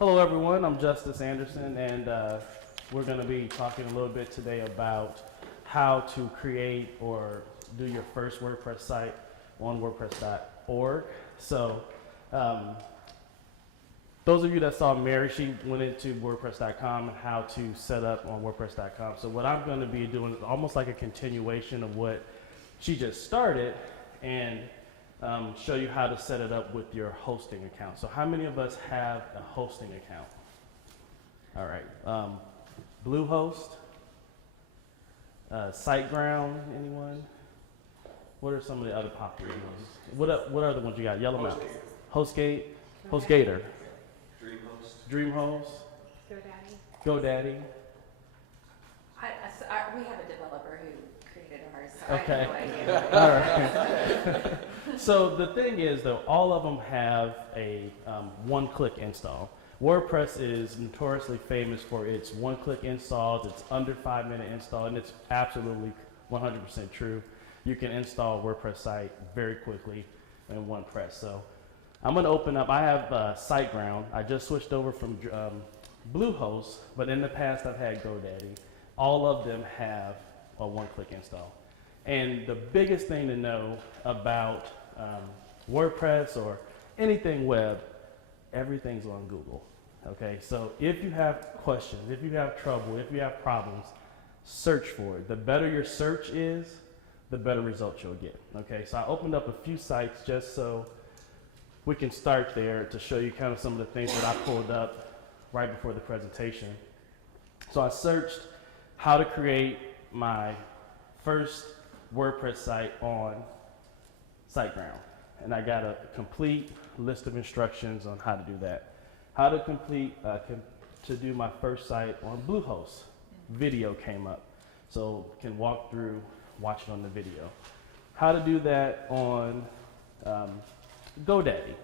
Hello everyone, I'm Justice Anderson, and we're going to be talking a little bit today about how to create or do your first WordPress site on WordPress.org. So those of you that saw Mary, she went into WordPress.com and how to set up on WordPress.com. So what I'm going to be doing is almost like a continuation of what she just started, and show you how to set it up with your hosting account. So how many of us have a hosting account? All right. Bluehost, SiteGround, anyone? What are some of the other popular ones? What are the ones you got? Yellow Mouse, HostGate, HostGator, DreamHost, GoDaddy. We have a developer who created ours, so Okay. I have no idea. All right. So the thing is, though, all of them have a one-click install. WordPress is notoriously famous for its one-click installs. It's under 5-minute install, and it's absolutely 100% true. You can install a WordPress site very quickly in one press. So I'm going to open up. I have SiteGround. I just switched over from Bluehost, but in the past I've had GoDaddy. All of them have a one-click install. And the biggest thing to know about WordPress or anything web, everything's on Google. Okay, so if you have questions, if you have trouble, if you have problems, search for it. The better your search is, the better results you'll get. Okay, so I opened up a few sites just so we can start there to show you kind of some of the things that I pulled up right before the presentation. So I searched how to create my first WordPress site on SiteGround, and I got a complete list of instructions on how to do that. How to to do my first site on Bluehost. Video came up, so can walk through, watch it on the video. How to do that on GoDaddy.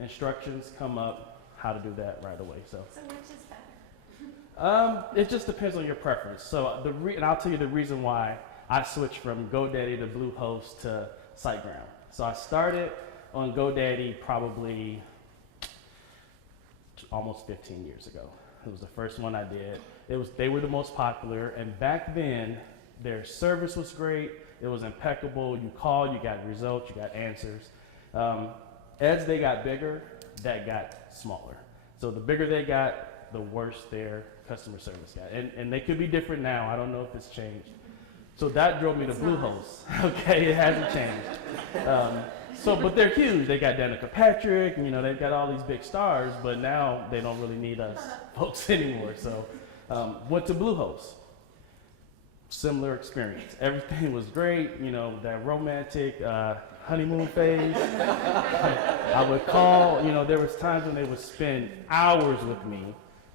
Instructions come up how to do that right away. So which is better? It just depends on your preference. So and I'll tell you the reason why I switched from GoDaddy to Bluehost to SiteGround. So I started on GoDaddy probably almost 15 years ago. It was the first one I did. They were the most popular, and back then their service was great. It was impeccable. You called, you got results, you got answers. As they got bigger, that got smaller. So the bigger they got, the worse their customer service got. And they could be different now. I don't know if it's changed. So that drove me to Bluehost. Okay, it hasn't changed. But they're huge. They got Danica Patrick, and they've got all these big stars, but now they don't really need us folks anymore. So went to Bluehost. Similar experience. Everything was great, that romantic honeymoon phase. I would call, there was times when they would spend hours with me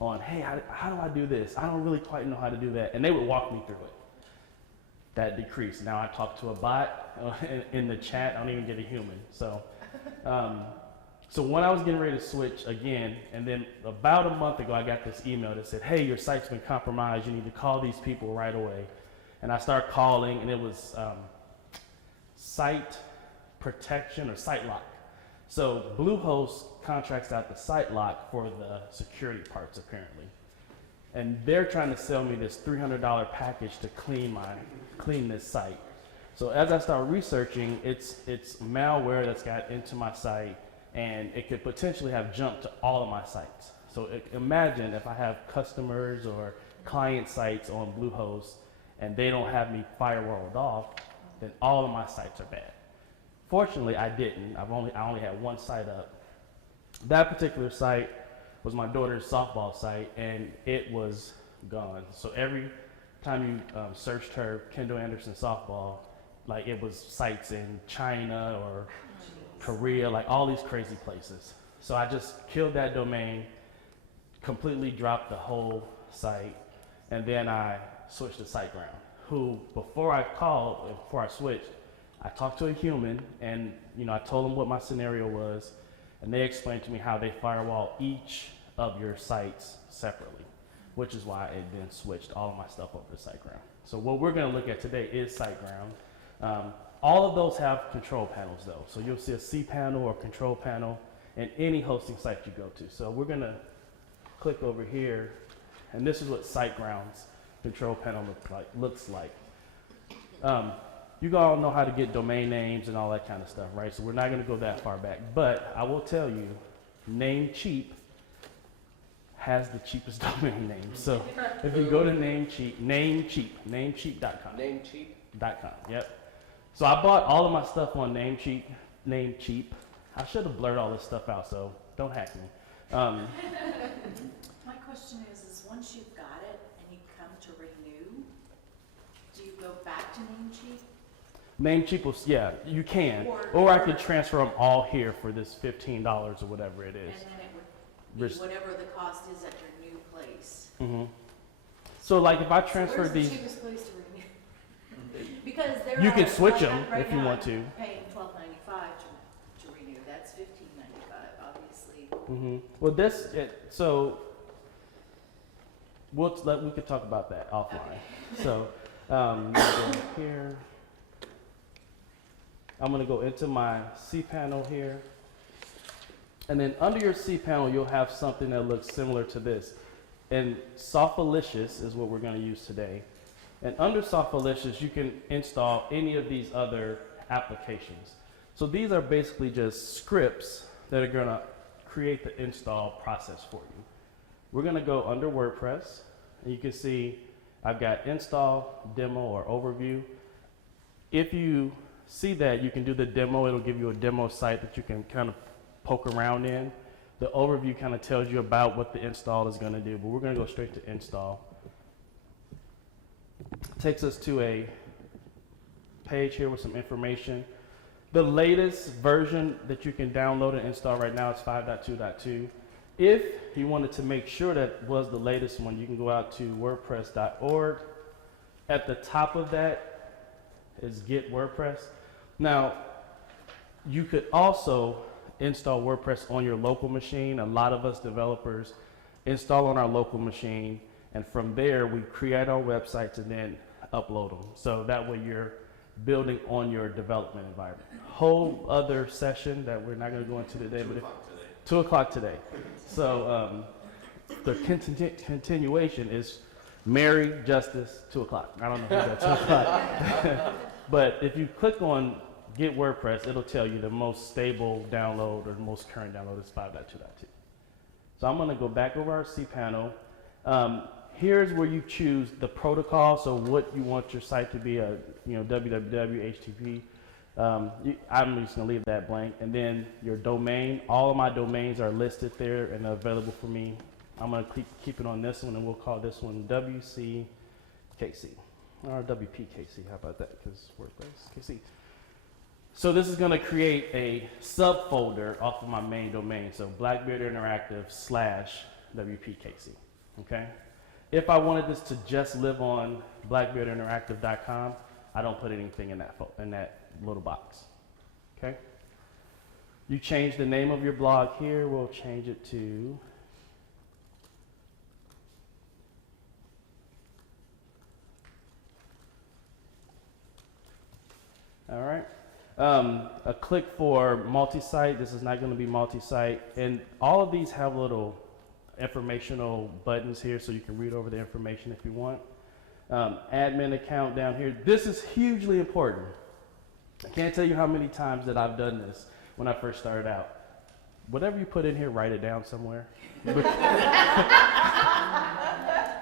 on, hey, how do I do this? I don't really quite know how to do that. And they would walk me through it. That decreased. Now I talk to a bot in the chat. I don't even get a human. So when I was getting ready to switch again, and then about a month ago, I got this email that said, hey, your site's been compromised. You need to call these people right away. And I started calling, and it was site protection or site lock. So Bluehost contracts out the site lock for the security parts, apparently. And they're trying to sell me this $300 package to clean this site. So as I start researching, it's malware that's got into my site, and it could potentially have jumped to all of my sites. So imagine if I have customers or client sites on Bluehost, and they don't have me firewalled off, then all of my sites are bad. Fortunately, I didn't. I only had one site up. That particular site was my daughter's softball site, and it was gone. So every time you searched her, Kendall Anderson softball, like it was sites in China or Korea, like all these crazy places. So I just killed that domain, completely dropped the whole site, and then I switched to SiteGround, who before I switched, I talked to a human, and I told them what my scenario was, and they explained to me how they firewall each of your sites separately, which is why it then switched all of my stuff over to SiteGround. So what we're going to look at today is SiteGround. All of those have control panels though. So you'll see a cPanel or control panel, and any hosting site you go to. So we're gonna click over here, and this is what SiteGround's control panel looks like. You all know how to get domain names and all that kind of stuff, right? So we're not gonna go that far back, but I will tell you, Namecheap has the cheapest domain name. So if you go to Namecheap.com. Namecheap. Yep. So I bought all of my stuff on Namecheap. I should have blurred all this stuff out, so don't hack me. My question is once you've got it and you come to renew, do you go back to Namecheap? Namecheap will, yeah, you can. Or I could transfer them all here for this $15 or whatever it is. And then it would be whatever the cost is at your new place. Mm-hmm. So like if I transfer Where's these, the cheapest place to renew? Because they're you at, can switch like, them right if you now, want to. I'm paying $12.95 to renew. That's $15.95, obviously. Mm-hmm. Well, we could talk about that offline. Okay. So I'm gonna go here. I'm gonna go into my cPanel here. And then under your cPanel, you'll have something that looks similar to this. And Softmalicious is what we're gonna use today. And under Softmalicious, you can install any of these other applications. So these are basically just scripts that are gonna create the install process for you. We're gonna go under WordPress, and you can see I've got install, demo, or overview. If you see that, you can do the demo. It'll give you a demo site that you can kind of poke around in. The overview kind of tells you about what the install is gonna do, but we're gonna go straight to install. Takes us to a page here with some information. The latest version that you can download and install right now is 5.2.2. If you wanted to make sure that was the latest one, you can go out to wordpress.org. At the top of that is Get WordPress. Now, you could also install WordPress on your local machine. A lot of us developers install on our local machine, and from there we create our websites and then upload them. So that way you're building on your development environment. Whole other session that we're not going to go into today, but 2 o'clock today. So the continuation is Mary Justice 2 o'clock. I don't know who's at 2 o'clock. But if you click on Get WordPress, it'll tell you the most stable download or the most current download is 5.2.2. So I'm going to go back over our cPanel. Here's where you choose the protocol, so what you want your site to be, www, HTTP. I'm just going to leave that blank. And then your domain. All of my domains are listed there and available for me. I'm going to keep it on this one, and we'll call this one WCKC. Or WPKC, how about that? Because WordPress, KC. So this is going to create a subfolder off of my main domain. So Blackbeard Interactive /WPKC. Okay? If I wanted this to just live on blackbeardinteractive.com, I don't put anything in that little box. Okay? You change the name of your blog here. We'll change it to all right. A click for multi-site. This is not going to be multi-site. And all of these have little informational buttons here so you can read over the information if you want. Admin account down here. This is hugely important. I can't tell you how many times that I've done this when I first started out. Whatever you put in here, write it down somewhere.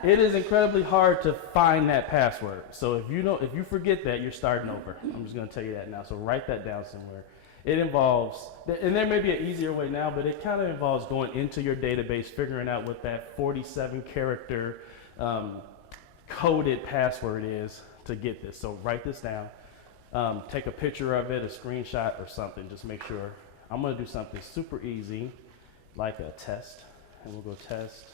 It is incredibly hard to find that password. So if you forget that, you're starting over. I'm just going to tell you that now. So write that down somewhere. It involves, and there may be an easier way now, but it kind of involves going into your database, figuring out what that 47-character coded password is to get this. So write this down. Take a picture of it, a screenshot or something. Just make sure. I'm going to do something super easy, like a test. And we'll go test.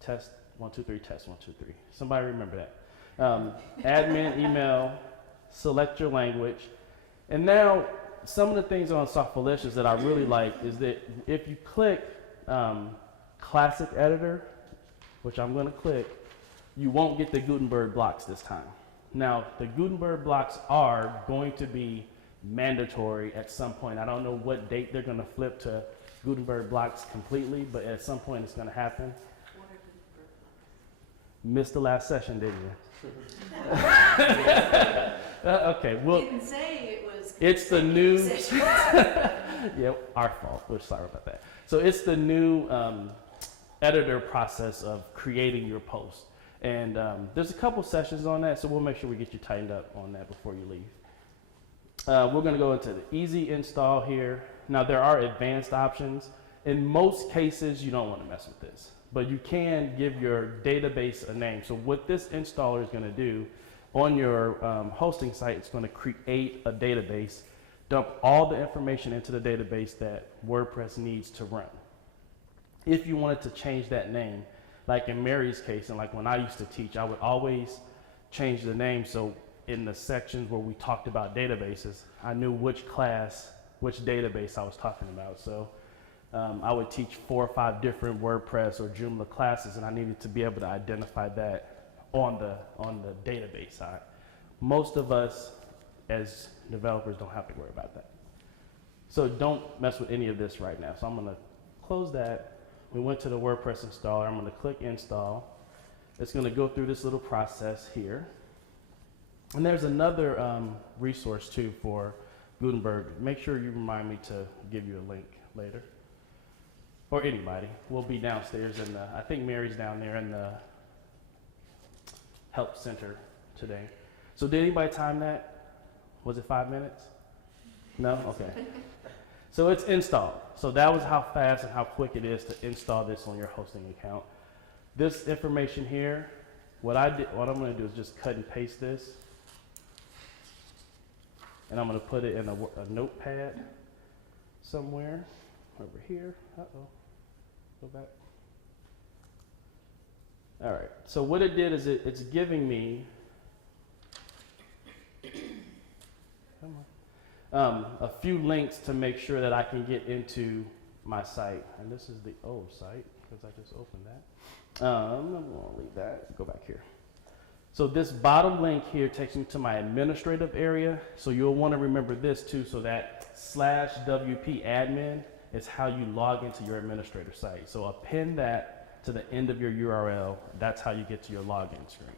Test 1 2 3. Test 1 2 3. Somebody remember that. Admin email. Select your language. And now some of the things on Softmalicious that I really like is that if you click Classic Editor, which I'm going to click, you won't get the Gutenberg blocks this time. Now, the Gutenberg blocks are going to be mandatory at some point. I don't know what date they're going to flip to Gutenberg blocks completely, but at some point it's going to happen. What are Gutenberg blocks? Missed the last session, didn't you? Okay, well, You can say it was. it's the new. session. Yeah, our fault. We're sorry about that. So it's the new editor process of creating your post. And there's a couple sessions on that, so we'll make sure we get you tightened up on that before you leave. We're going to go into the easy install here. Now, there are advanced options. In most cases, you don't want to mess with this, but you can give your database a name. So what this installer is going to do on your hosting site, it's going to create a database, dump all the information into the database that WordPress needs to run. If you wanted to change that name, like in Mary's case, and like when I used to teach, I would always change the name. So in the sections where we talked about databases, I knew which class, which database I was talking about. So I would teach 4 or 5 different WordPress or Joomla classes, and I needed to be able to identify that on the database side. Most of us as developers don't have to worry about that. So don't mess with any of this right now. So I'm going to close that. We went to the WordPress installer. I'm going to click install. It's going to go through this little process here. And there's another resource too for Gutenberg. Make sure you remind me to give you a link later. Or anybody. We'll be downstairs in the, I think Mary's down there in the help center today. So did anybody time that? Was it 5 minutes? No? Okay. So it's installed. So that was how fast and how quick it is to install this on your hosting account. This information here, what I'm going to do is just cut and paste this. And I'm going to put it in a notepad somewhere over here. Uh-oh. Go back. All right. So what it did is it's giving me a few links to make sure that I can get into my site. And this is the old site because I just opened that. I'm going to leave that. Go back here. So this bottom link here takes me to my administrative area. So you'll want to remember this too. So that /WP admin is how you log into your administrator site. So append that to the end of your URL. That's how you get to your login screen.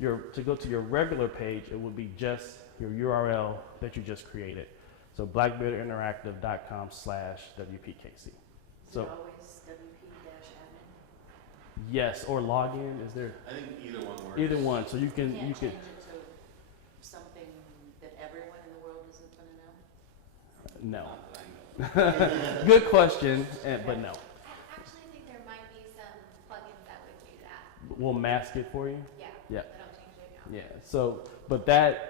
To go to your regular page, it would be just your URL that you just created. So blackbeardinteractive.com/WPKC. So always WP-admin. yes, or login. Is there? I think either one works. Either one. So you Can't can change it to something that everyone in the world isn't going to know? no. Not that I know. Good question, but no. I actually think there might be some plugins that would do that. We'll mask it for you. Yeah. Yeah. That'll change it now. Yeah. So, but that.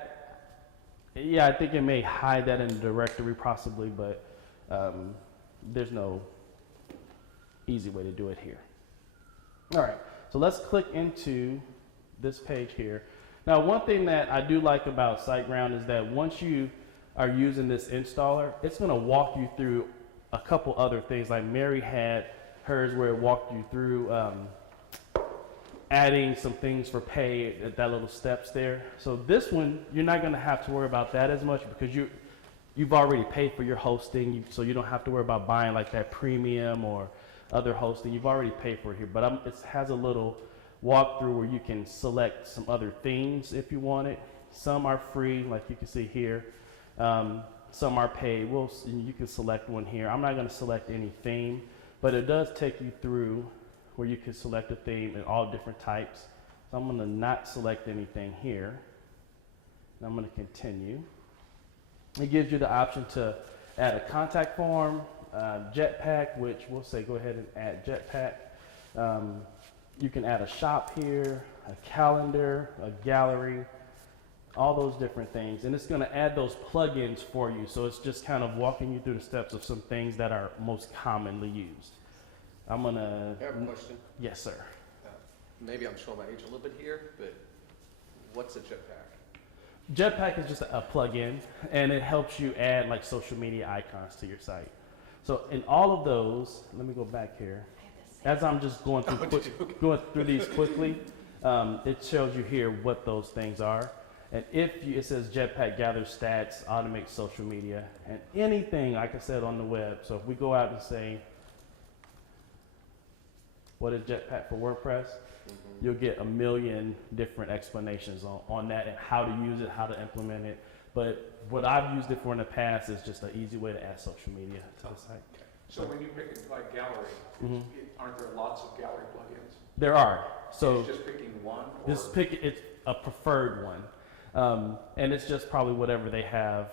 Yeah, I think it may hide that in the directory possibly, but there's no easy way to do it here. All right, so let's click into this page here. Now, one thing that I do like about SiteGround is that once you are using this installer, it's going to walk you through a couple other things. Like Mary had hers where it walked you through adding some things for pay, that little steps there. So this one, you're not going to have to worry about that as much because you've already paid for your hosting, so you don't have to worry about buying like that premium or other hosting. You've already paid for it here, but it has a little walkthrough where you can select some other themes if you want it. Some are free, like you can see here. Some are paid. You can select one here. I'm not going to select any theme, but it does take you through where you can select a theme in all different types. So I'm going to not select anything here. And I'm going to continue. It gives you the option to add a contact form, Jetpack, which we'll say go ahead and add Jetpack. You can add a shop here, a calendar, a gallery, all those different things. And it's going to add those plugins for you. So it's just kind of walking you through the steps of some things that are most commonly used. I'm going to... I have a question. Yes, sir. Maybe I'm showing my age a little bit here, but what's a jetpack? Jetpack is just a plugin, and it helps you add like social media icons to your site. So in all of those, let me go back here. As I'm just going through, going through these quickly, it shows you here what those things are. And it says Jetpack gathers stats, automates social media, and anything, like I said, on the web. So if we go out and say, what is Jetpack for WordPress? You'll get a million different explanations on that and how to use it, how to implement it. But what I've used it for in the past is just an easy way to add social media to the site. So when you pick it like gallery, Mhm. aren't there lots of gallery plugins? There are. So It's just picking one? Or it's a preferred one. And it's just probably whatever they have,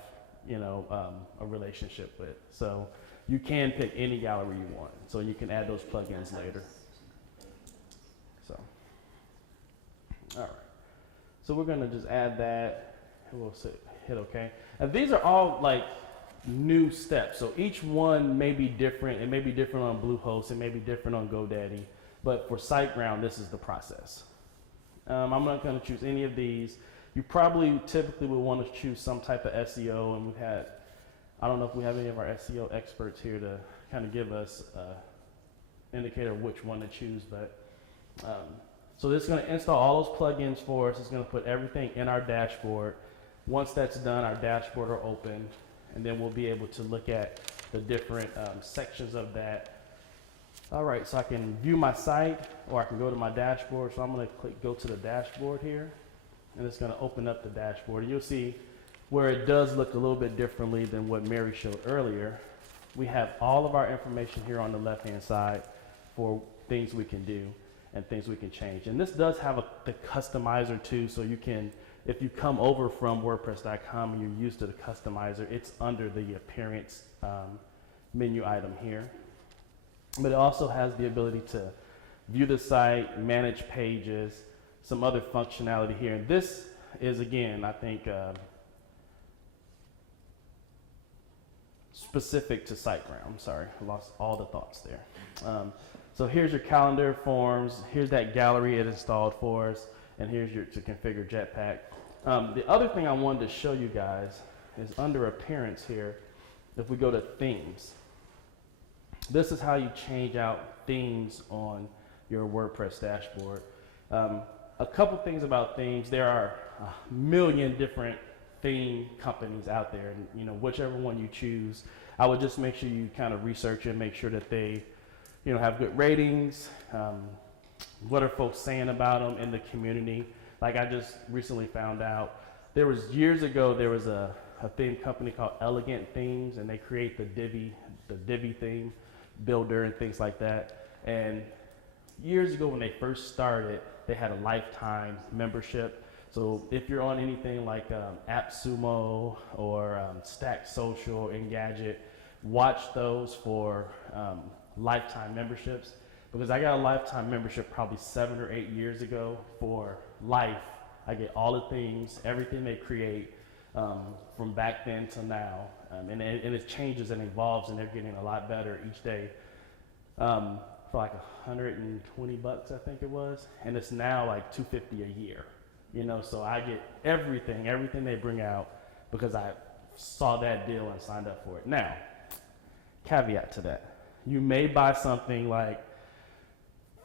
a relationship with. So you can pick any gallery you want. So you can add those plugins later. So, all right. So we're gonna just add that. And we'll hit OK. And these are all like new steps. So each one may be different. It may be different on Bluehost. It may be different on GoDaddy. But for SiteGround, this is the process. I'm not going to choose any of these. You probably typically would want to choose some type of SEO, and I don't know if we have any of our SEO experts here to kind of give us an indicator of which one to choose, but so this is going to install all those plugins for us. It's going to put everything in our dashboard. Once that's done, our dashboard will open, and then we'll be able to look at the different sections of that. All right, so I can view my site, or I can go to my dashboard. So I'm going to click go to the dashboard here, and it's going to open up the dashboard. And you'll see where it does look a little bit differently than what Mary showed earlier. We have all of our information here on the left-hand side for things we can do and things we can change. And this does have the customizer too, so you can, if you come over from WordPress.com and you're used to the customizer, it's under the appearance menu item here. But it also has the ability to view the site, manage pages, some other functionality here. And this is, again, I think, specific to SiteGround. I'm sorry, I lost all the thoughts there. So here's your calendar forms. Here's that gallery it installed for us. And here's to configure Jetpack. The other thing I wanted to show you guys is under appearance here, if we go to themes. This is how you change out themes on your WordPress dashboard. A couple things about themes. There are a million different theme companies out there, and whichever one you choose, I would just make sure you kind of research and make sure that they have good ratings. What are folks saying about them in the community? Like I just recently found out, years ago there was a theme company called Elegant Themes, and they create the Divi theme builder and things like that. And years ago when they first started, they had a lifetime membership. So if you're on anything like AppSumo or Stack Social, Engadget, watch those for lifetime memberships, because I got a lifetime membership probably 7 or 8 years ago for life. I get all the things, everything they create from back then to now, and it changes and evolves, and they're getting a lot better each day. For like $120, I think it was, and it's now like $250 a year. So I get everything they bring out because I saw that deal and signed up for it. Now, caveat to that: you may buy something like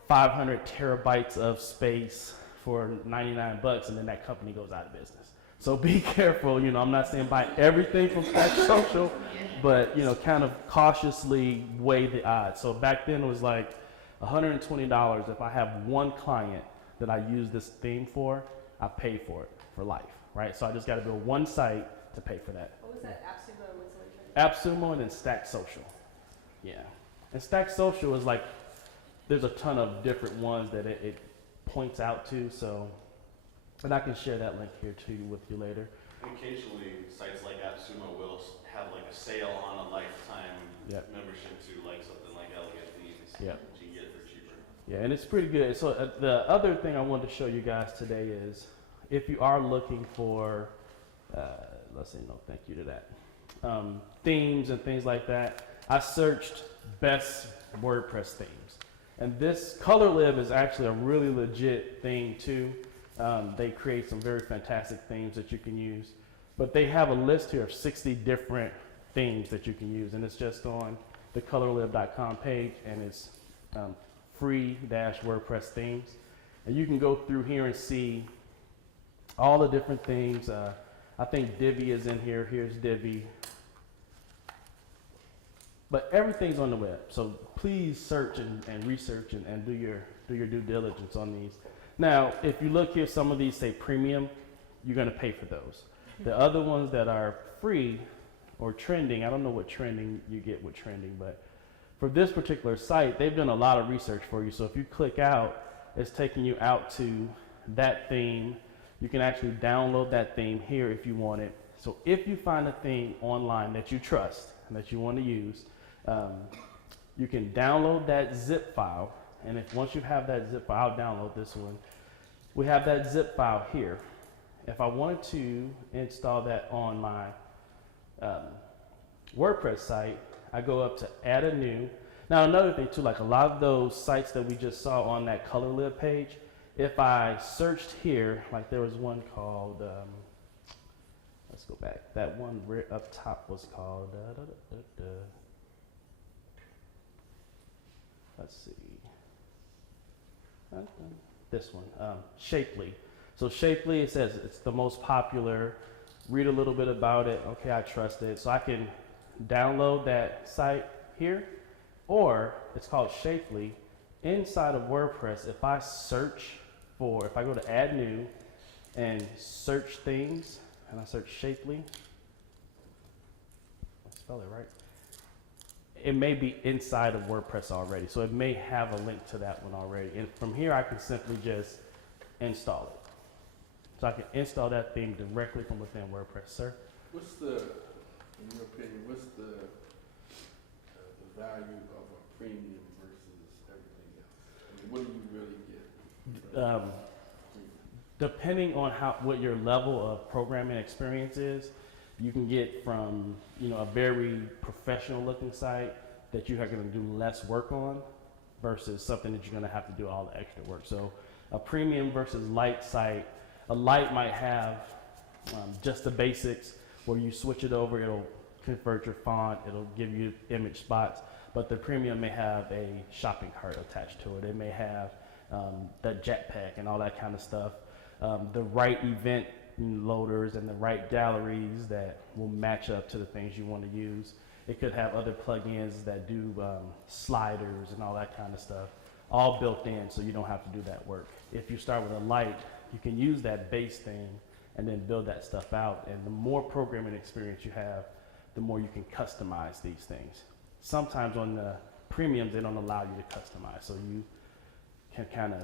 500 terabytes of space for $99, and then that company goes out of business. So be careful. I'm not saying buy everything from Stack Social, but kind of cautiously weigh the odds. So back then it was like $120 if I have one client that I use this theme for. I pay for it for life, right? So I just got to build one site to pay for that. What was that? AppSumo? AppSumo and then Stack Social. Yeah. And Stack Social is like, there's a ton of different ones that it points out to. So, and I can share that link here too with you later. Occasionally, sites like AppSumo will have like a sale on a lifetime membership to like something like Elegant Themes. Yep. You can get it for cheaper. Yeah, and it's pretty good. So the other thing I wanted to show you guys today is, if you are looking for, let's say no thank you to that, themes and things like that, I searched best WordPress themes. And this ColorLib is actually a really legit theme too. They create some very fantastic themes that you can use. But they have a list here of 60 different themes that you can use. And it's just on the colorlib.com page, and it's free-WordPress themes. And you can go through here and see all the different things. I think Divi is in here. Here's Divi. But everything's on the web. So please search and research and do your due diligence on these. Now, if you look here, some of these say premium, you're going to pay for those. The other ones that are free or trending, I don't know what trending you get with trending, but for this particular site, they've done a lot of research for you. So if you click out, it's taking you out to that theme. You can actually download that theme here if you want it. So if you find a theme online that you trust and that you want to use, you can download that zip file. And if once you have that zip file, I'll download this one. We have that zip file here. If I wanted to install that on my WordPress site, I go up to add a new. Now another thing too, like a lot of those sites that we just saw on that color lib page, if I searched here, like there was one called, let's go back. That one right up top was called, let's see. This one, Shapely. So Shapely, it says it's the most popular. Read a little bit about it. Okay, I trust it. So I can download that site here, or it's called Shapely. Inside of WordPress, if I search for, if I go to add new and search things, and I search Shapely, I spell it right. It may be inside of WordPress already. So it may have a link to that one already. And from here, I can simply just install it. So I can install that theme directly from within WordPress, sir. What's the, in your opinion, what's the value of a premium versus everything else? I mean, what do you really get? Depending on what your level of programming experience is, you can get from, a very professional looking site that you are going to do less work on versus something that you're going to have to do all the extra work. So a premium versus light site, a light might have just the basics where you switch it over, it'll convert your font, it'll give you image spots, but the premium may have a shopping cart attached to it. It may have the jetpack and all that kind of stuff. The right event loaders and the right galleries that will match up to the things you want to use. It could have other plugins that do sliders and all that kind of stuff, all built in so you don't have to do that work. If you start with a light, you can use that base thing and then build that stuff out. And the more programming experience you have, the more you can customize these things. Sometimes on the premiums, they don't allow you to customize. So you can kind of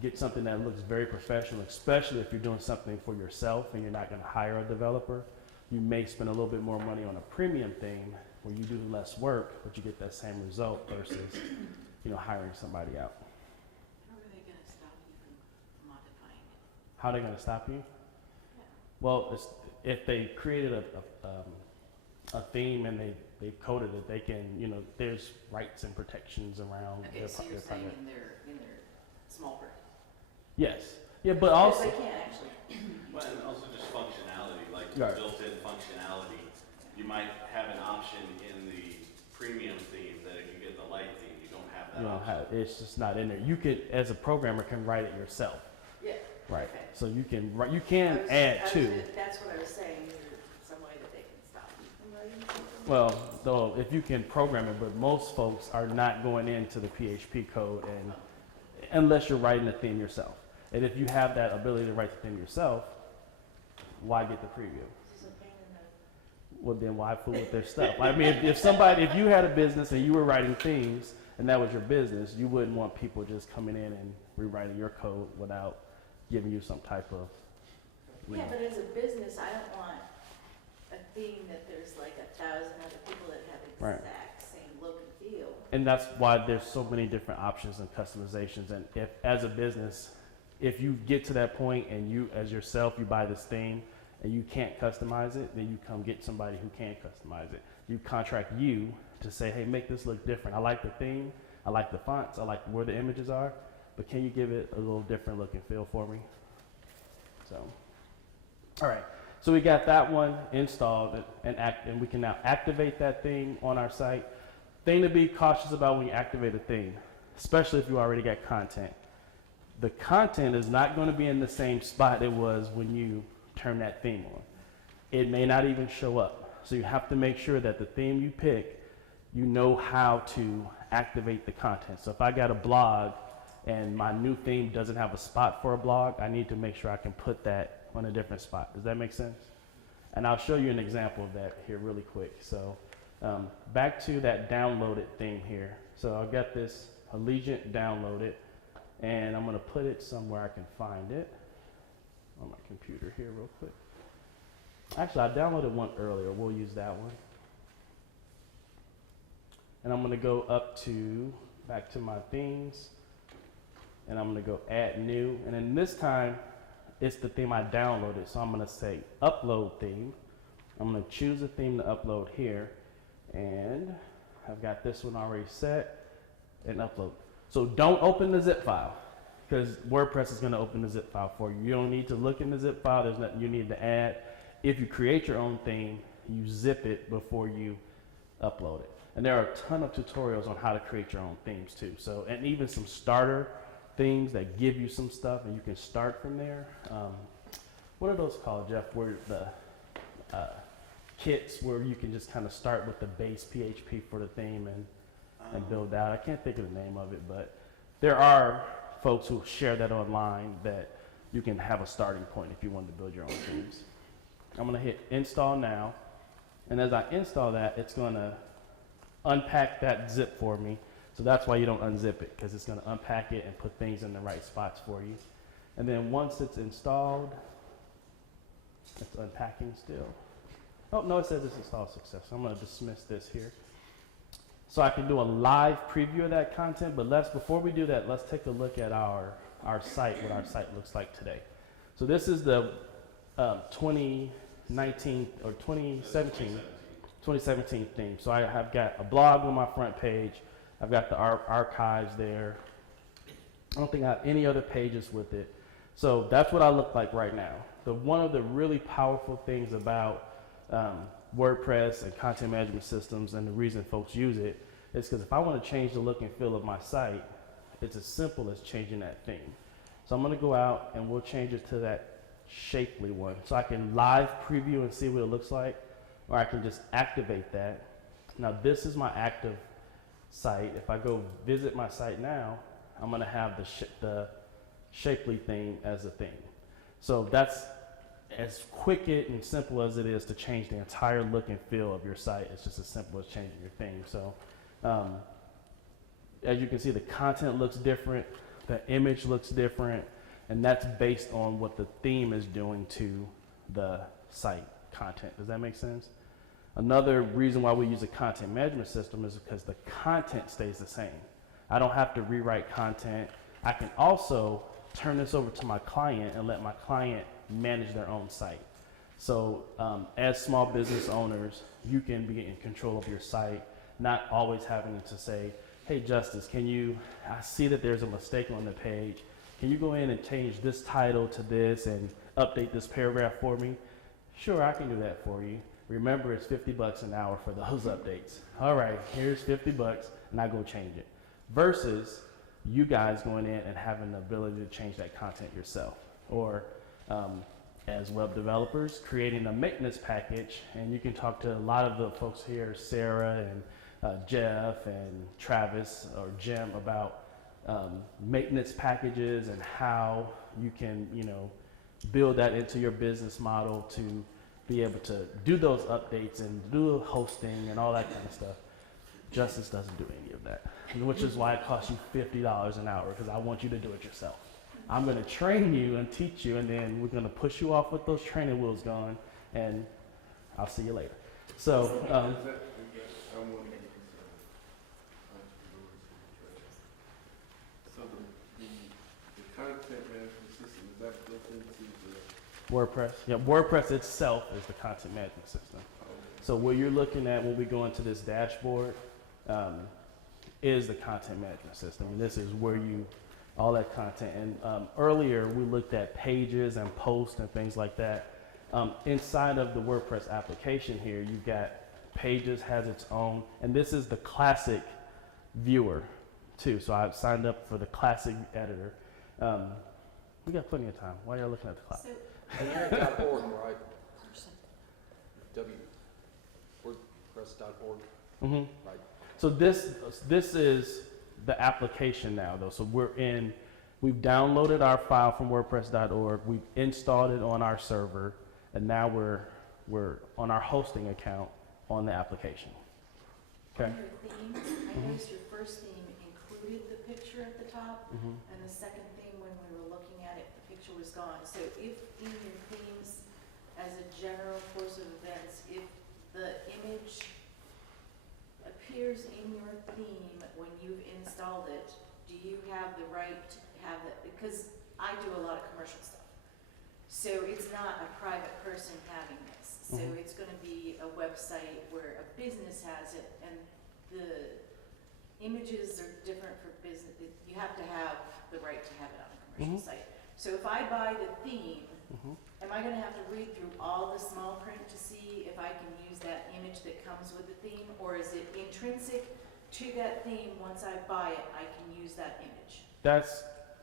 get something that looks very professional, especially if you're doing something for yourself and you're not going to hire a developer. You may spend a little bit more money on a premium theme where you do less work, but you get that same result versus, hiring somebody out. How are they gonna stop you from modifying it? How are they going to stop you? Yeah. Well, if they created a theme and they've coded it, they can, there's rights and protections around Okay, so you're their saying project. in their small print? Yes. Yeah, but Because also, they can't actually. Well, and also just functionality, like Right. built-in functionality. You might have an option in the premium theme that if you get the light theme, you don't have that you don't option. have, it's just not in there. You could, as a programmer, can write it yourself. Yeah. Right. Okay. So you can add to. That's what I was saying, is there some way that they can stop you from writing something? Well, though, if you can program it, but most folks are not going into the PHP code and unless you're writing the theme yourself. And if you have that ability to write the theme yourself, why get the preview? This is a pain in the. Well, then why fool with their stuff? I mean, if you had a business and you were writing themes and that was your business, you wouldn't want people just coming in and rewriting your code without giving you some type of, Yeah, but as a business, I don't want a theme that there's like 1,000 other people that have Right. exact same look and feel. and that's why there's so many different options and customizations. And if, as a business, if you get to that point and you, as yourself, you buy this theme and you can't customize it, then you come get somebody who can customize it. You contract you to say, hey, make this look different. I like the theme, I like the fonts, I like where the images are, but can you give it a little different look and feel for me? So, all right. So we got that one installed and we can now activate that thing on our site. Thing to be cautious about when you activate a theme, especially if you already got content. the content is not going to be in the same spot it was when you turn that theme on. It may not even show up. So you have to make sure that the theme you pick, you know how to activate the content. So if I got a blog and my new theme doesn't have a spot for a blog, I need to make sure I can put that on a different spot. Does that make sense? And I'll show you an example of that here really quick. So back to that downloaded theme here. So I've got this Allegiant downloaded, and I'm gonna put it somewhere I can find it on my computer here real quick. Actually, I downloaded one earlier. We'll use that one. And I'm gonna go back to my themes, and I'm gonna go add new. And then this time, it's the theme I downloaded. So I'm gonna say upload theme. I'm gonna choose a theme to upload here. And I've got this one already set and upload. So don't open the zip file, because WordPress is gonna open the zip file for you. You don't need to look in the zip file. There's nothing you need to add. If you create your own theme, you zip it before you upload it. And there are a ton of tutorials on how to create your own themes too. So, and even some starter themes that give you some stuff, and you can start from there. What are those called, Jeff? Where the kits where you can just kind of start with the base PHP for the theme and build out. I can't think of the name of it, but there are folks who share that online that you can have a starting point if you want to build your own themes. I'm gonna hit install now, and as I install that, it's gonna unpack that zip for me. So that's why you don't unzip it, because it's gonna unpack it and put things in the right spots for you. And then once it's installed, it's unpacking still. Oh, no, it says it's installed success. I'm gonna dismiss this here. So I can do a live preview of that content, but before we do that, let's take a look at our site, what our site looks like today. So this is the 2019 or 2017 theme. So I have got a blog on my front page. I've got the archives there. I don't think I have any other pages with it. So that's what I look like right now. One of the really powerful things about WordPress and content management systems, and the reason folks use it, is because if I want to change the look and feel of my site, it's as simple as changing that theme. So I'm going to go out and we'll change it to that shapely one. So I can live preview and see what it looks like, or I can just activate that. Now this is my active site. If I go visit my site now, I'm going to have the shapely theme as a theme. So that's as quick and simple as it is to change the entire look and feel of your site. It's just as simple as changing your theme. So as you can see, the content looks different, the image looks different, and that's based on what the theme is doing to the site content. Does that make sense? Another reason why we use a content management system is because the content stays the same. I don't have to rewrite content. I can also turn this over to my client and let my client manage their own site. So as small business owners, you can be in control of your site, not always having to say, hey Justice, I see that there's a mistake on the page. Can you go in and change this title to this and update this paragraph for me? Sure, I can do that for you. Remember, it's $50 an hour for those updates. All right, here's $50 and I go change it. Versus you guys going in and having the ability to change that content yourself. Or as web developers, creating a maintenance package, and you can talk to a lot of the folks here, Sarah and Jeff and Travis or Jim, about maintenance packages and how you can, build that into your business model to be able to do those updates and do hosting and all that kind of stuff. Justice doesn't do any of that, which is why it costs you $50 an hour, because I want you to do it yourself. I'm going to train you and teach you, and then we're going to push you off with those training wheels going, and I'll see you later. So, So the content management system, is that built into the WordPress. Yeah, WordPress itself is the content management system. So what you're looking at when we go into this dashboard is the content management system. And this is where all that content. And earlier we looked at pages and posts and things like that. Inside of the WordPress application here, you've got Pages has its own, and this is the classic viewer too. So I've signed up for the classic editor. We got plenty of time. Why are y'all looking at the clock? So, And you're at .org, right? WordPress.org, Mm-hmm. right? So this is the application now, though. So we've downloaded our file from WordPress.org. We've installed it on our server, and now we're on our hosting account on the application. Okay. on your themes, I noticed your first theme included the picture at the top, Mm-hmm. and the second theme, when we were looking at it, the picture was gone. So if in your themes, as a general course of events, if the image appears in your theme when you've installed it, do you have the right to have it? Because I do a lot of commercial stuff. So it's not a private person having this. So Mhm. it's gonna be a website where a business has it, and the images are different for business. You have to have the right to have it on a commercial Mhm. site. So if I buy the theme, Mm-hmm. am I gonna have to read through all the small print to see if I can use that image that comes with the theme? Or is it intrinsic to that theme? Once I buy it, I can use that image?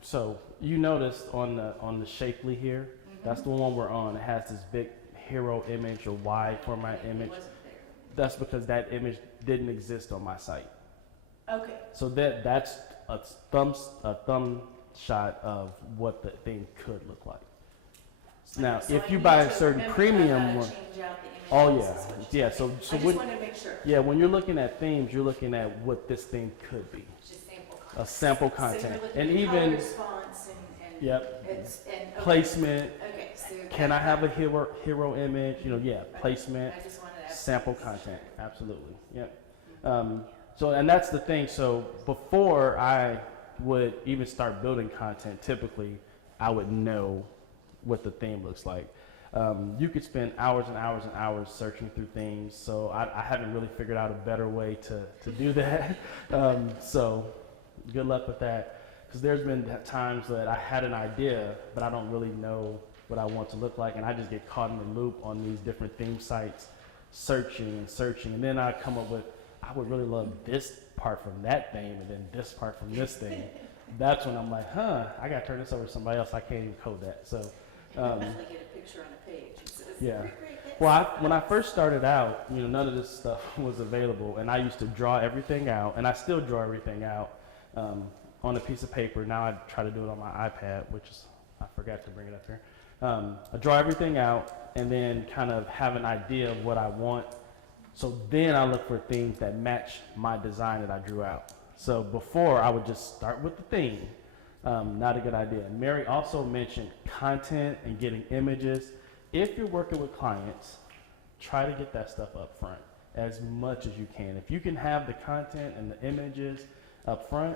So you noticed on the Shapely here, that's the one we're on. It has this big hero image or wide format It image. wasn't there. That's because that image didn't exist on my site. Okay, So that's a thumb shot of what the thing could look like. Now, so if I you need buy to a certain remember premium that I one, gotta change out the images, oh is yeah, what you're yeah. saying. So I just when, wanted to make sure. yeah, when you're looking at themes, you're looking at what this thing could be, Just sample a content. sample So content, you're looking and at even color response and yep, okay. placement. Okay, so. Can I have a hero image? You know, yeah, placement, I just wanted to ask. sample content, absolutely. Yep. So, and that's the thing. So before I would even start building content, typically I would know what the theme looks like. You could spend hours and hours and hours searching through themes. So I haven't really figured out a better way to do that. So good luck with that. Because there's been times that I had an idea, but I don't really know what I want to look like. And I just get caught in the loop on these different theme sites, searching and searching. And then I come up with, I would really love this part from that theme and then this part from this theme. That's when I'm like, I got to turn this over to somebody else. I can't even code that. So, Definitely get a picture on a page. It says, yeah. "Great, well, when I first started out, none of this stuff was available. And I used to draw everything out. And I still draw everything out on a piece of paper. Now I try to do it on my iPad, which is, I forgot to bring it up here. I draw everything out and then kind of have an idea of what I want. So then I look for themes that match my design that I drew out. So before I would just start with the theme. Not a good idea. Mary also mentioned content and getting images. If you're working with clients, try to get that stuff up front as much as you can. If you can have the content and the images up front,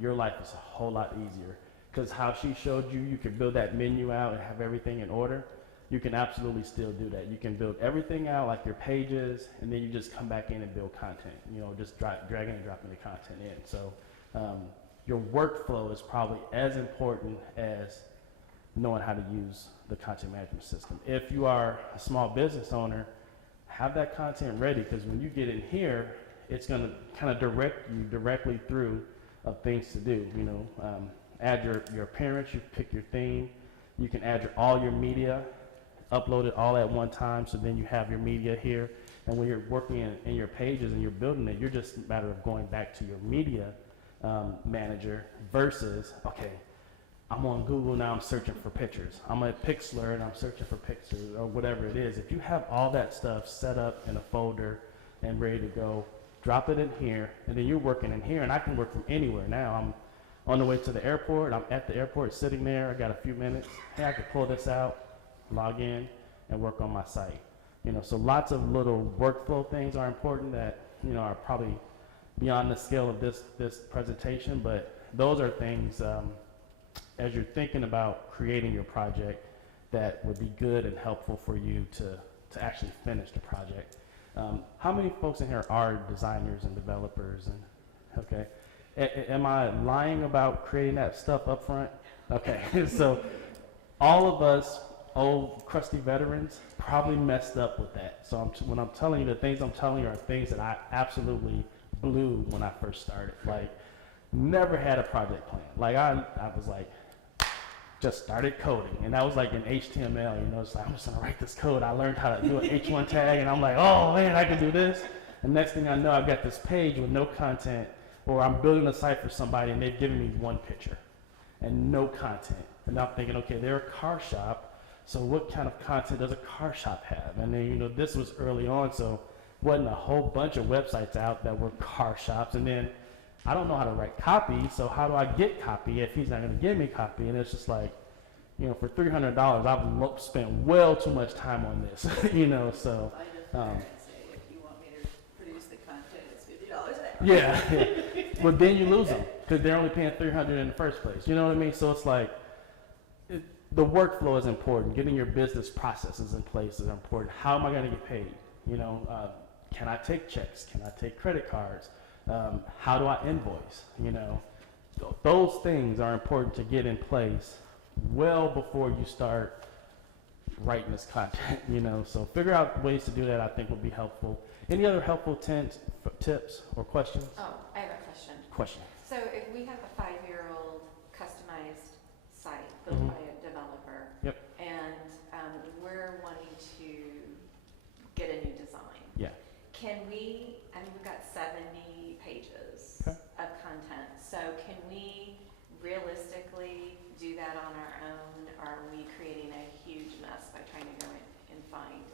your life is a whole lot easier. Because how she showed you, you could build that menu out and have everything in order. You can absolutely still do that. You can build everything out like your pages, and then you just come back in and build content. Just dragging and dropping the content in. So your workflow is probably as important as knowing how to use the content management system. If you are a small business owner, have that content ready, because when you get in here, it's going to kind of direct you directly through of things to do. Add your appearance, you pick your theme, you can add all your media, upload it all at one time, so then you have your media here. And when you're working in your pages and you're building it, you're just a matter of going back to your media manager versus, okay, I'm on Google now, I'm searching for pictures. I'm at Pixlr and I'm searching for pictures or whatever it is. If you have all that stuff set up in a folder and ready to go, drop it in here, and then you're working in here, and I can work from anywhere now. I'm on the way to the airport, I'm at the airport sitting there, I got a few minutes. Hey, I could pull this out, log in, and work on my site. So lots of little workflow things are important that, are probably beyond the scale of this presentation, but those are things as you're thinking about creating your project that would be good and helpful for you to actually finish the project. How many folks in here are designers and developers? And okay, am I lying about creating that stuff up front? Okay, so all of us old crusty veterans probably messed up with that. So when I'm telling you, the things I'm telling you are things that I absolutely blew when I first started. Like, never had a project plan. Like I was like, just started coding. And that was like in HTML, you know, it's like, I'm just gonna write this code. I learned how to do an H1 tag, and I'm like, oh man, I can do this. And next thing I know, I've got this page with no content, or I'm building a site for somebody and they've given me one picture and no content. And I'm thinking, okay, they're a car shop, so what kind of content does a car shop have? And then, you know, this was early on, so wasn't a whole bunch of websites out that were car shops. And then I don't know how to write copy, so how do I get copy if he's not going to give me copy? And it's just like, you know, for $300, I've spent well too much time on this, you know, so. I just and say, if you want me to produce the content, it's $50 an hour. Yeah, but then you lose them because they're only paying $300 in the first place. You know what I mean? So it's like the workflow is important. Getting your business processes in place is important. How am I going to get paid? You know, can I take checks? Can I take credit cards? How do I invoice? You know, those things are important to get in place well before you start writing this content. You know, so figure out ways to do that. I think would be helpful. Any other helpful tips or questions? Oh, I have a question. Question. So if we have a 5-year-old customized site built Mhm. by a developer. Yep. And we're wanting to get a new design. Yeah. Can we, I mean, we've got 70 pages Okay. of content, so can we realistically do that on our own? Or are we creating a huge mess by trying to go in and find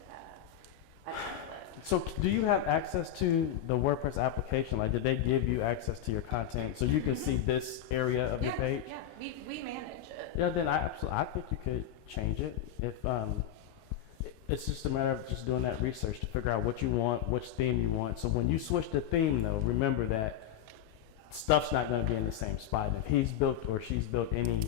a template? So do you have access to the WordPress application? Like, did they give you access to your content so you can see this area of your page? Yeah, we manage it. Yeah, then I think you could change it. If it's just a matter of just doing that research to figure out what you want, which theme you want. So when you switch the theme, though, remember that stuff's not going to be in the same spot. If he's built or she's built any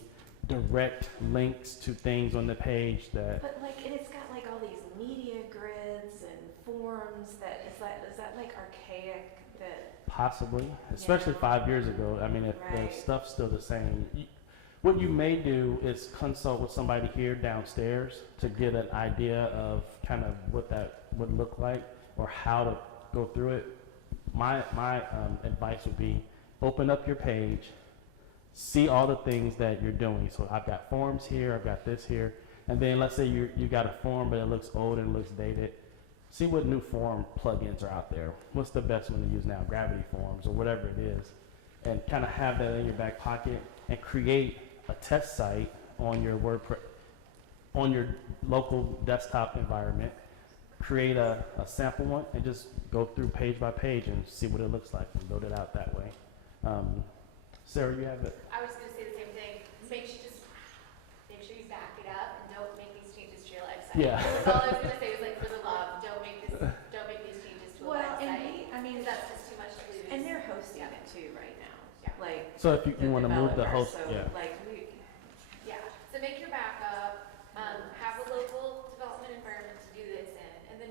direct links to things on the page that But like, and it's got like all these media grids and forms that, is that like archaic that? possibly, especially Yeah. 5 years ago, I mean, if Right. the stuff's still the same, what you may do is consult with somebody here downstairs to get an idea of kind of what that would look like or how to go through it. My advice would be open up your page, see all the things that you're doing. So I've got forms here, I've got this here, and then let's say you got a form but it looks old and looks dated. See what new form plugins are out there. What's the best one to use now? Gravity Forms or whatever it is, and kind of have that in your back pocket and create a test site on your WordPress, on your local desktop environment. Create a sample one and just go through page by page and see what it looks like and build it out that way. Sarah, you have it. I was gonna say the same thing, make sure you back it up and don't make these changes to your website. Yeah. That's all I was gonna say was like, for the love, don't make these changes to a Well, and website, I mean, because that's just too much to lose. and they're hosting it too right now. Yeah. Like. So if you want to move the developers, host, so, yeah. like, we, Yeah, so make your backup, have a local development environment to do this in, and then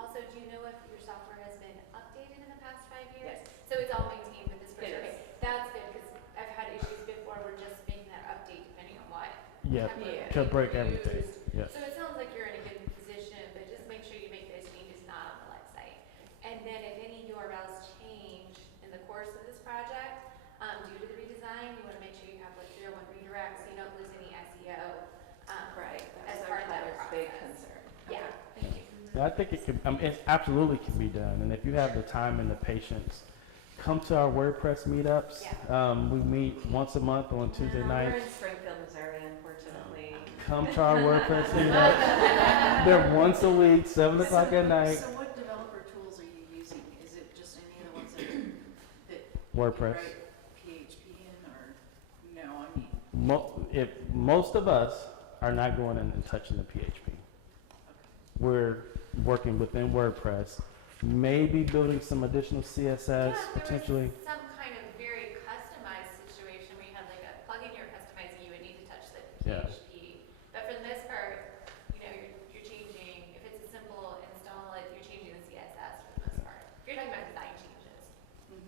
also, do you know if your software has been updated in the past 5 years? Yes. So it's all maintained with this person, It okay, is. that's good, because I've had issues before where just making that update depending on what. Yeah, template to being break everything. used. Yeah. So it sounds like you're in a good position, but just make sure you make those changes not on the website. And then if any URLs change in the course of this project, due to the redesign, you wanna make sure you have like 301 redirects, so you don't lose any SEO. right, As that's part of that our big process. concern. Yeah. Okay, thank you. Yeah, I think it can. It absolutely can be done, and if you have the time and the patience, come to our WordPress meetups. We meet once a month on Tuesday No, nights. We're in Springfield, Missouri, unfortunately. Come to our WordPress meetups. They're once a week, 7 o'clock at night. So what developer tools are you using? Is it just any of the ones that WordPress. you write PHP in, or no? I mean, If most of us are not going in and touching the PHP, we're working within WordPress, maybe building some additional CSS potentially. Some kind of very customized situation where you had like a plugin you're customizing, you would need to touch the Yeah. PHP. But for the most part, you know, you're changing, if it's a simple install, like you're changing the CSS for the most part. You're talking about design changes.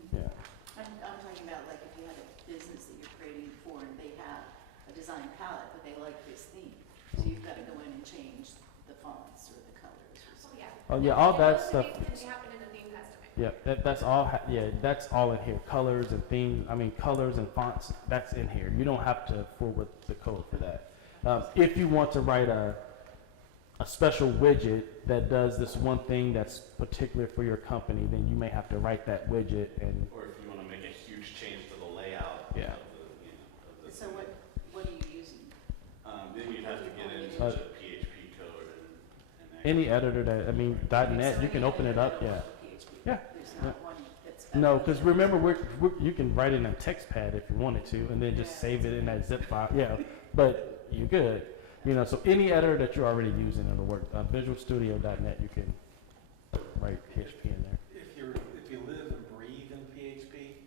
Yeah. I'm talking about like if you had a business that you're creating for and they have a design palette, but they like this theme. So you've got to go in and change the fonts or the colors or Oh, something. yeah. Oh yeah, all And that most of stuff. these things happen in the theme Yeah, that's all. Yeah, that's all in here. Colors and themes. I mean, colors and fonts. That's in here. You don't have to fool with the code for that. If you want to write a special widget that does this one thing that's particular for your company, then you may have to write that widget and. Or if you want to make a huge change to the layout Yeah. of the, of the. So what are you using? Then you'd have to get into the PHP code and Any editor that, I mean, .NET, you can open it up, yeah. Yeah. There's not one that's. No, because remember, you can write it in a text pad if you wanted to, and then just save it in that zip file, yeah, but you're good. You know, so any editor that you're already using, it'll work. Visual Studio.net, you can write PHP in there. If you live and breathe in PHP,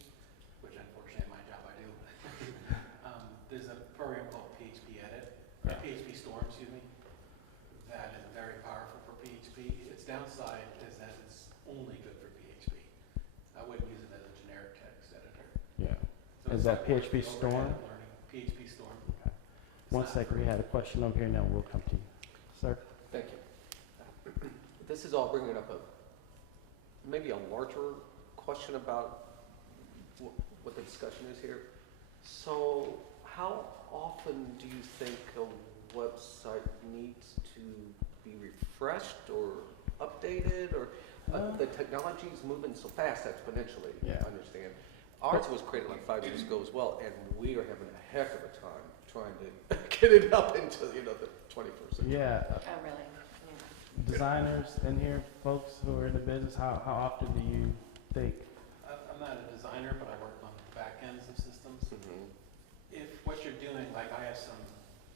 which unfortunately in my job I do, there's a program called PHP Edit, or PHP Storm, excuse me, that is very powerful for PHP. Its downside is that it's only good for PHP. I wouldn't use it as a generic text editor. Yeah. So Is it's that not PHP overhead Storm? learning. PHP Storm. One second, we had a question over here, now we'll come to you. Sir? Thank you. This is all bringing up maybe a larger question about what the discussion is here. So how often do you think a website needs to be refreshed or updated, or the technology is moving so fast exponentially, Yeah. I understand. Ours was created like 5 years ago as well, and we are having a heck of a time trying to get it up into, the 21st century. Yeah. Oh, really? Yeah. Designers in here, folks who are in the business, how often do you think? I'm not a designer, but I work on back ends of systems. Mhm. If what you're doing, like I have some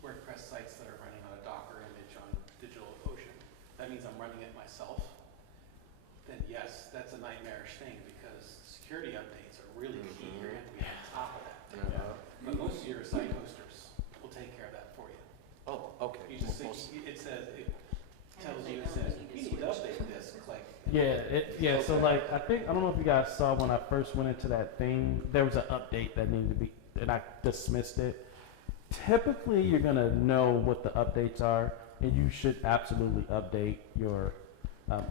WordPress sites that are running on a Docker image on DigitalOcean, that means I'm running it myself, then yes, that's a nightmarish thing because security updates are really key. You're going to be on top of that. Uh-huh. But most of your site hosters will take care of that for you. Oh, okay. You just think, it says, it tells you, it says, you need to update this, click. Yeah, so like, I don't know if you guys saw when I first went into that thing, there was an update that needed to be, and I dismissed it. Typically, you're gonna know what the updates are, and you should absolutely update your,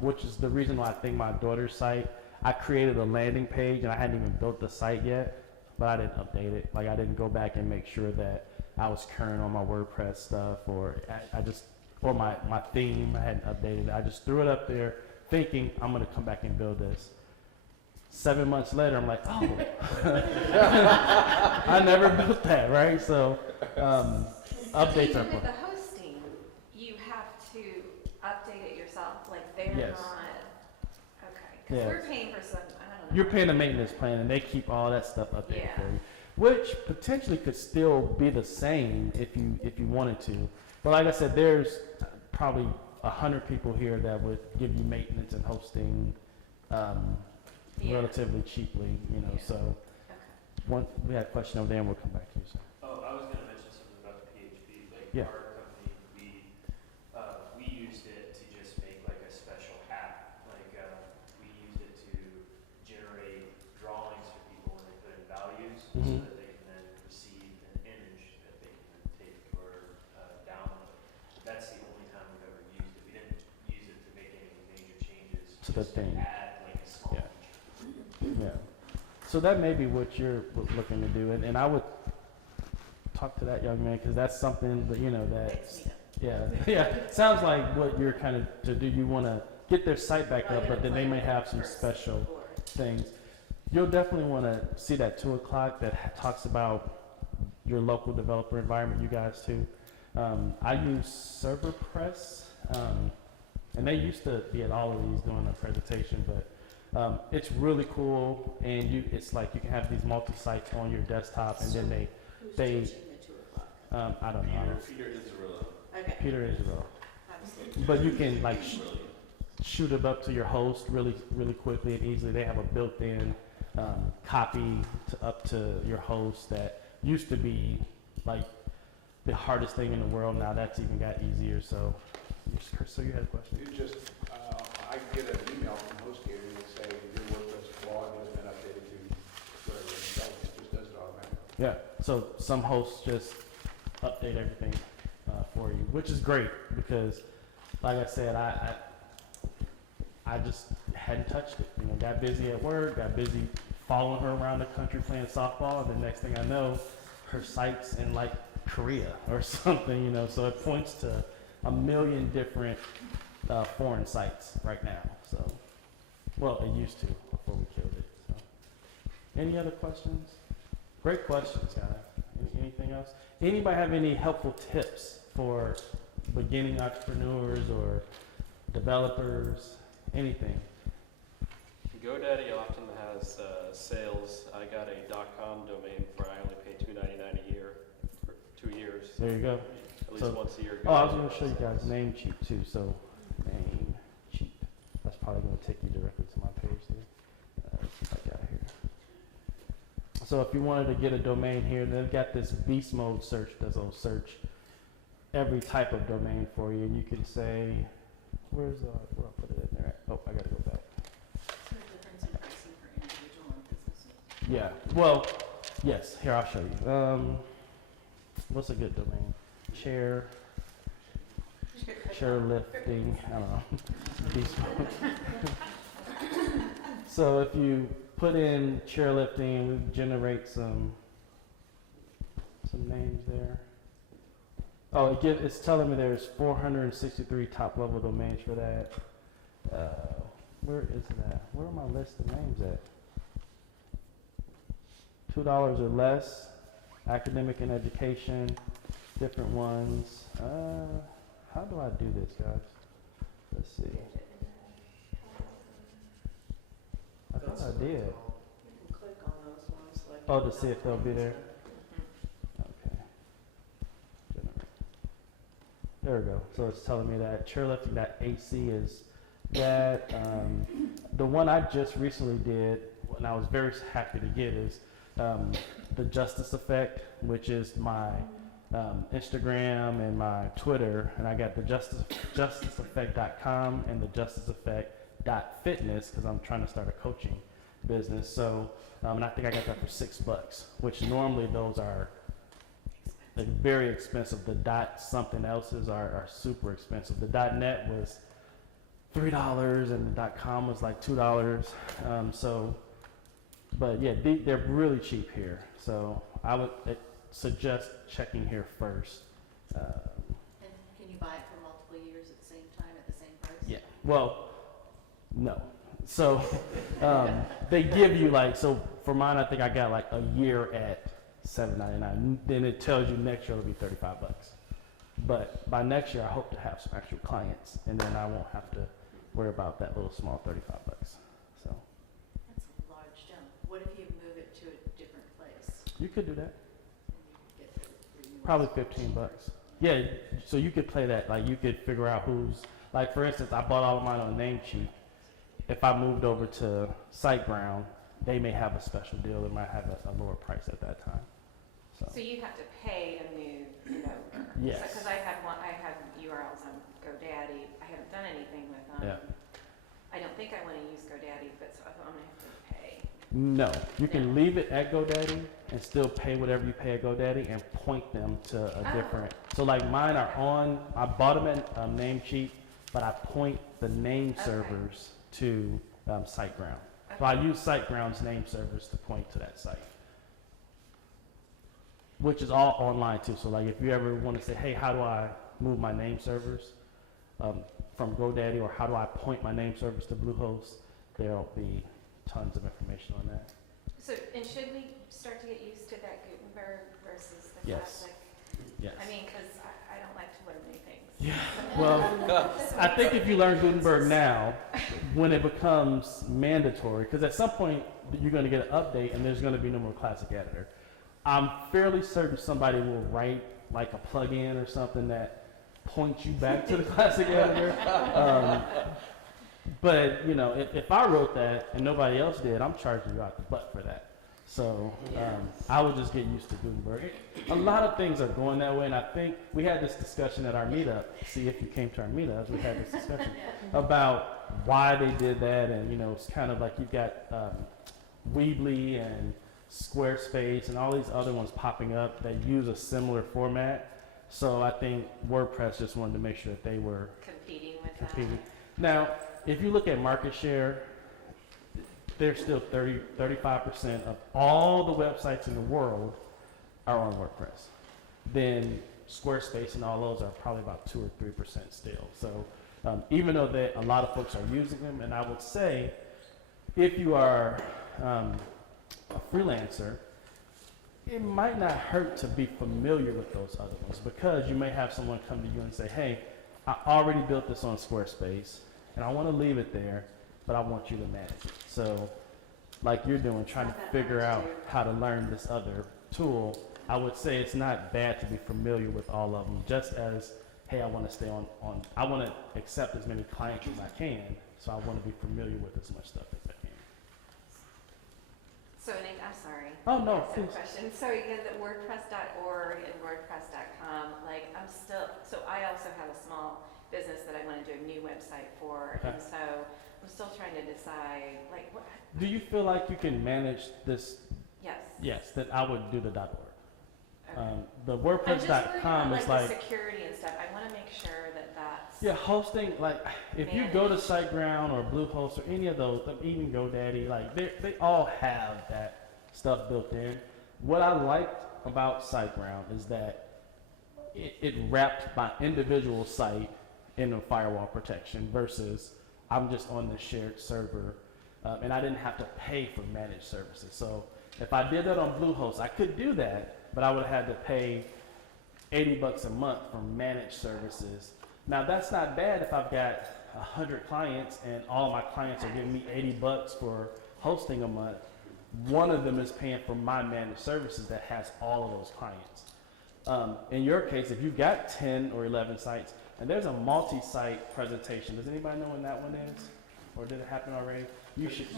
which is the reason why I think my daughter's site, I created a landing page and I hadn't even built the site yet, but I didn't update it. Like I didn't go back and make sure that I was current on my WordPress stuff, or or my theme, I hadn't updated it. I just threw it up there thinking I'm gonna come back and build this. 7 months later, I'm like, oh, I never built that, right? So updates are Even with important. the hosting, you have to update it yourself, like they're Yes. not, okay, because Yeah. we're paying for some, I don't know. You're paying a maintenance plan, and they keep all that stuff updated Yeah. for you, which potentially could still be the same if you wanted to. But like I said, there's probably 100 people here that would give you maintenance and hosting Yeah. relatively cheaply, Yeah. So Okay. we had a question over there, and we'll come back to you, sir. Oh, I was gonna mention something about the PHP, like Yeah. our company, we used it to just make like a special app, like, we used it to generate drawings for people when they put in values, so Mhm. that they can then receive an image that they can then take or, download. That's the only time we've ever used it, we didn't use it to make any major changes, To the just thing. add like a small Yeah. feature. Yeah. So that may be what you're looking to do, and I would talk to that young man because that's something that Makes me yeah. Sounds like what you're kind of to do. You want to get their site back up, but then they may have some special things. You'll definitely want to see that 2 o'clock that talks about your local developer environment. You guys too. I use ServerPress, and they used to be at all of these doing a presentation, but it's really cool. And it's like you can have these multi-sites on your desktop, and then they Who's they- teaching the 2 o'clock? I don't know. Peter Israel. Okay, Peter Israel. obviously. But you can like Brilliant. shoot it up to your host really quickly and easily. They have a built-in copy up to your host that used to be like the hardest thing in the world. Now that's even got easier. So you had a question? You just, I get an email from HostGator and they say your WordPress blog has been updated to whatever, and it just does it automatically. Yeah. So some hosts just update everything for you, which is great because, like I said, I just hadn't touched it. You know, got busy at work, got busy following her around the country playing softball, and the next thing I know, her site's in like Korea or something, you know, so it points to a million different foreign sites right now. So, well, it used to before we killed it. So, any other questions? Great questions, guys. Anything else? Anybody have any helpful tips for beginning entrepreneurs or developers? Anything? GoDaddy often has sales. I got a .com domain for I only pay $2.99 a year for 2 years. There you go. At least So- once a year. Oh, I was GoDaddy going to show you has guys Namecheap too. So, Namecheap. That's probably going to take you directly to my page there. I got here. So if you wanted to get a domain here, they've got this beast mode search that'll search every type of domain for you. You can say, where I'll put it in there. Oh, I got to go back. Is there a difference in pricing for individual and businesses? Yeah. Well, yes. Here, I'll show you. What's a good domain? Chairlifting. I don't know. Beast mode. So if you put in chairlifting, generate some names there. Oh, it's telling me there's 463 top level domains for that. Where is that? Where are my list of names at? $2 or less, academic and education, different ones. How do I do this, guys? Let's see. I thought I did. You can click on those ones like. Oh, to see if they'll be there. Okay. There we go. So it's telling me that chairlifting.ac is that. The one I just recently did, and I was very happy to get, is the Justice Effect, which is my Instagram and my Twitter, and I got the justiceeffect.com and the justiceeffect.fitness because I'm trying to start a coaching business. So, and I think I got that for $6, which normally those are like very expensive. The dot something else's are super expensive. The .net was $3 and the .com was like $2. So, but yeah, they're really cheap here. So I would suggest checking here first. And can you buy it for multiple years at the same time, at the same price? Yeah. Well, no. So they give you like, so for mine, I think I got like a year at $7.99. Then it tells you next year it'll be $35. But by next year, I hope to have some actual clients, and then I won't have to worry about that little small $35. So That's a large jump. What if you move it to a different place you could do that. and you get the renewals? Probably $15. Yeah. So you could play that. Like you could figure out who's, like for instance, I bought all of mine on Namecheap. If I moved over to SiteGround, they may have a special deal. It might have a lower price at that time. So you have to pay a new, Yes. Because I have URLs on GoDaddy. I haven't done anything with them. Yeah. I don't think I want to use GoDaddy, but so I'm gonna have to pay. No, you can No. leave it at GoDaddy and still pay whatever you pay at GoDaddy and point them to a Oh. different. So like mine are on. I bought them at Namecheap, but I point the name Okay. servers to SiteGround. So I use SiteGround's name servers to point to that site, which is all online too. So like if you ever want to say, hey, how do I move my name servers from GoDaddy, or how do I point my name servers to Bluehost, there'll be tons of information on that. So, and should we start to get used to that Gutenberg versus the Yes. classic? Yes. I mean, because I don't like to learn new things. Well, I think if you learn Gutenberg now, when it becomes mandatory, because at some point you're going to get an update and there's going to be no more classic editor. I'm fairly certain somebody will write like a plugin or something that points you back to the classic editor. But if I wrote that and nobody else did, I'm charging you out the butt for that. So I would just get used to Gutenberg. A lot of things are going that way, and I think we had this discussion at our meetup. See if you came to our meetups, we had this discussion about why they did that, and it's kind of like you've got Weebly and Squarespace and all these other ones popping up that use a similar format. So I think WordPress just wanted to make sure that they were Competing with competing. that. Now, if you look at market share, there's still 35% of all the websites in the world are on WordPress. Then Squarespace and all those are probably about 2 or 3% still. So even though that a lot of folks are using them, and I would say if you are a freelancer, it might not hurt to be familiar with those other ones, because you may have someone come to you and say, hey, I already built this on Squarespace and I want to leave it there, but I want you to manage it. So like you're doing, trying to figure out how to learn this other tool, I would say it's not bad to be familiar with all of them, just as, hey, I want to stay on I want to accept as many clients as I can, so I want to be familiar with as much stuff as I can. So, Nate, I'm sorry. Oh, no, That's a please. question. So you get the WordPress.org and WordPress.com, like, so I also have a small business that I want to do a new website for, Okay. and so I'm still trying to decide, like, what, Do you feel like you can manage this? yes. Yes, then I would do the .org. Okay. The I'm just worried WordPress.com about, is like, like, the security and stuff. I want to make sure that that's. yeah, hosting, like, if you go to SiteGround or Bluehost or any of those, even GoDaddy, like, they all have that stuff built in. What I liked about SiteGround is that it wrapped my individual site in a firewall protection versus I'm just on the shared server, and I didn't have to pay for managed services. So if I did that on Bluehost, I could do that, but I would have had to pay $80 a month for managed services. Now that's not bad if I've got 100 clients and all my clients are giving me $80 for hosting a month. One of them is paying for my managed services that has all of those clients. In your case, if you've got 10 or 11 sites, and there's a multi-site presentation. Does anybody know when that one is? Or did it happen already? You should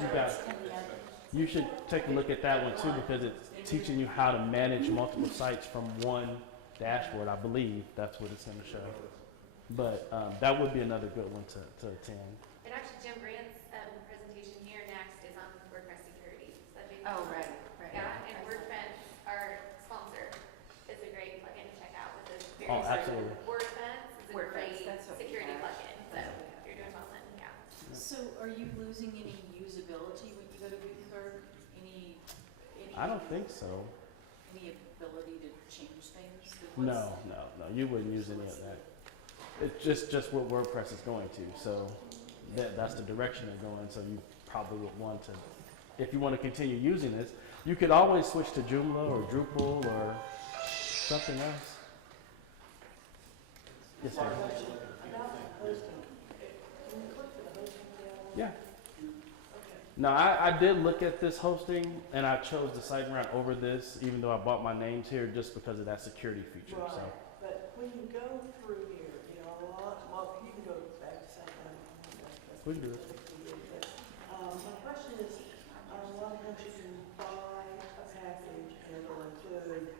take a look at that one too, because it's teaching you how to manage multiple sites from one dashboard. I believe that's what it's going to show. But that would be another good one to attend. And actually, Jim Grant's presentation here next is on WordPress security. So that'd be Oh, right. Yeah, and WordPress, our sponsor, is a great plugin to check out with this. Oh, absolutely. WordPress is a WordPress, great that's what we security have. plugin. So if you're doing well, then yeah. So are you losing any usability when you go to Gutenberg? Any? I don't think so. Any ability to change things? No. You wouldn't use any of that. It's just what WordPress is going to. So that's the direction they're going. So you probably would want to, if you want to continue using this, you could always switch to Joomla or Drupal or something else. Yes, sir. Yeah. No, I did look at this hosting, and I chose the SiteGround over this, even though I bought my names here just because of that security feature. So. But when you go through here, you know, well, you can go back to SiteGround. We can do it. My question is, a lot of times you can buy a package and it'll include,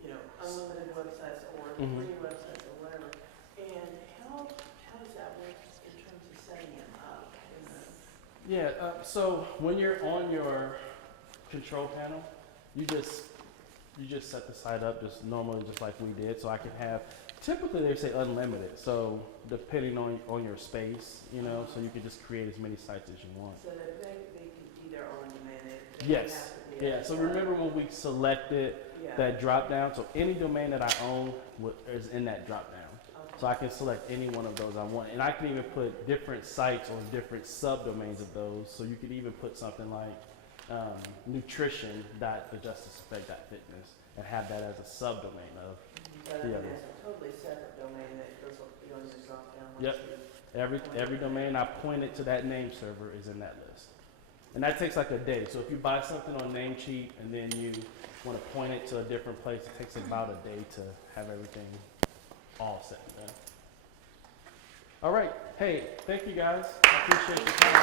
you know, unlimited websites or free websites or whatever. And how does that work in terms of setting it up? Yeah, so when you're on your control panel, you just set the site up just normally, just like we did. So I can have, typically they say unlimited. So depending on your space, you know, so you can just create as many sites as you want. So that they can be there on demand. Yes. Yeah. So remember when we selected that drop down? So any domain that I own is in that drop down. So I can select any one of those I want. And I can even put different sites or different subdomains of those. So you could even put something like nutrition.thejusticeeffect.fitness and have that as a subdomain of the others. It's a totally separate domain that goes on your drop down. Yep. Every domain I pointed to that name server is in that list. And that takes like a day. So if you buy something on Namecheap and then you want to point it to a different place, it takes about a day to have everything all set. Yeah. All right. Hey, thank you guys. I appreciate your time.